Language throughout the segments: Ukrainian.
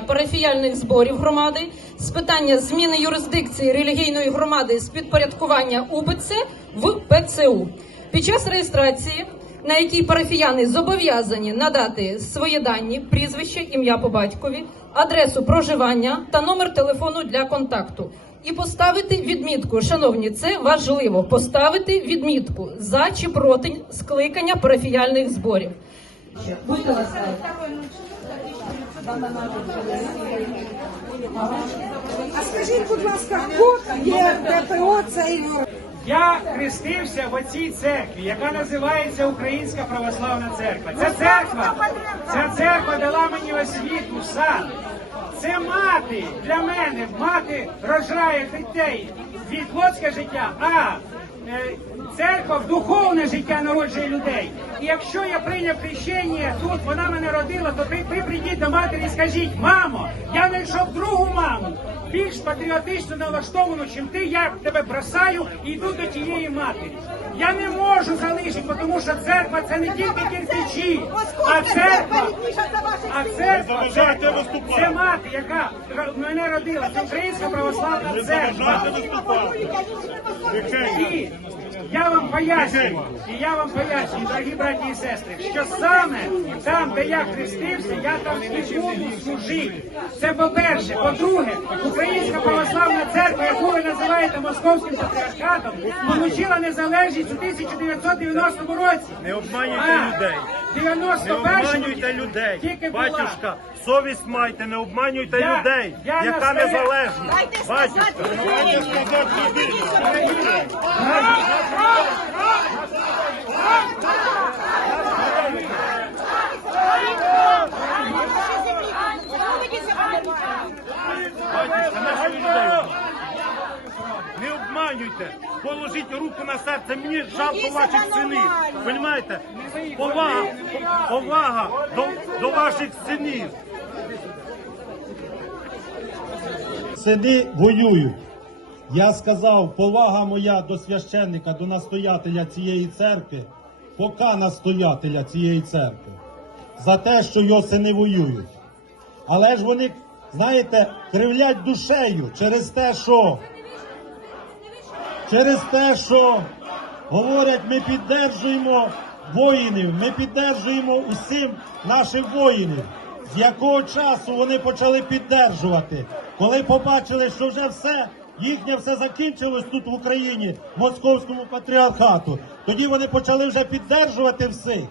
парафіяльних зборів громади з питання зміни юрисдикції релігійної громади з підпорядкування УБЦ в ПЦУ. Під час реєстрації, на якій парафіяни зобов'язані надати свої дані, прізвище, ім'я по батькові, адресу проживання та номер телефону для контакту. І поставити відмітку, шановні, це важливо. Поставити відмітку за чи проти скликання парафіяльних зборів. Будьте ласкаві. А скажіть, будь ласка, код є ДПО цей Я хрестився в оцій церкві, яка називається Українська Православна Церква. Ця церква, ця церква дала мені освіту, сад. Це мати для мене, мати рожає дітей від плотське життя, а церква в духовне життя народжує людей. І якщо я прийняв хрещення, тут вона мене родила, то ви, ви прийдіть до матері і скажіть, мамо, я знайшов другу маму, більш патріотично налаштовану, чим ти, я тебе бросаю і йду до тієї матері. Я не можу залишити, тому що церква це не тільки кирпичі, а церква, а церква це, це мати, мене родила, це українська православна церква. І я вам пояснюю, і я вам пояснюю, дорогі браті і сестри, що саме там, де я хрестився, я там і буду служити. Це по-перше. По-друге, Українська православна церква, яку ви називаєте московським патріархатом, отримала незалежність у 1990 році. Не обманюйте людей. Не 91-му обманюйте людей. Тільки була. Батюшка, совість майте, не обманюйте Я- людей. я Яка на своє- незалежність? Батюшка, батюшка, наші людей. Не обманюйте, положіть руку на серце, мені жалко ваших синів. Понімаєте? Повага, повага до, до ваших синів. Сини воюють. Я сказав, повага моя до священника, до настоятеля цієї церкви, пока настоятеля цієї церкви, за те, що його сини воюють. Але ж вони, знаєте, кривлять душею через те, що через те, що говорять, ми піддержуємо воїнів, ми піддержуємо усім наших воїнів. З якого часу вони почали піддержувати, коли побачили, що вже все їхнє все закінчилось тут в Україні, московському патріархату. Тоді вони почали вже піддержувати всіх.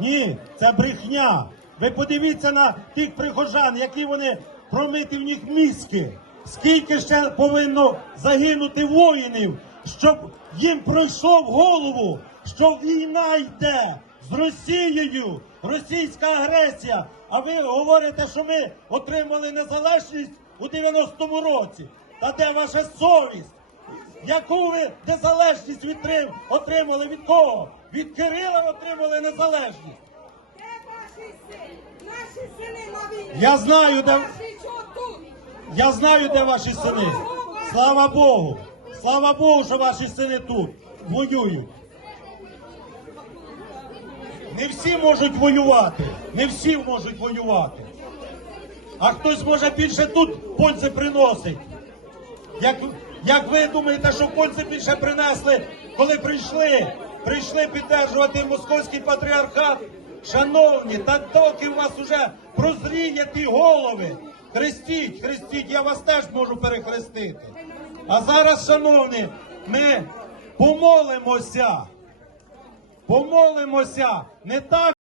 Ні, це брехня. Ви подивіться на тих прихожан, які вони промити в них мізки. Скільки ще повинно загинути воїнів, щоб їм пройшов голову, що війна йде з Росією, російська агресія. А ви говорите, що ми отримали незалежність у 90-му році. Та де ваша совість? Яку ви незалежність відтрим- отримали від кого? Від Кирила отримали незалежність. Де ваші сини? Наші сини на війні. Я знаю, де Наші що тут? Я знаю, де ваші сини. Слава Богу! Слава Богу, що ваші сини тут воюють. Не всі можуть воювати. Не всі можуть воювати. А хтось може більше тут пользи приносить. Як, як ви думаєте, що пользи більше принесли, коли прийшли? Прийшли підтримувати московський патріархат? Шановні, та доки у вас уже прозріє ті голови. Хрестіть, хрестіть, я вас теж можу перехрестити. А зараз, шановні, ми помолимося. Помолимося не так.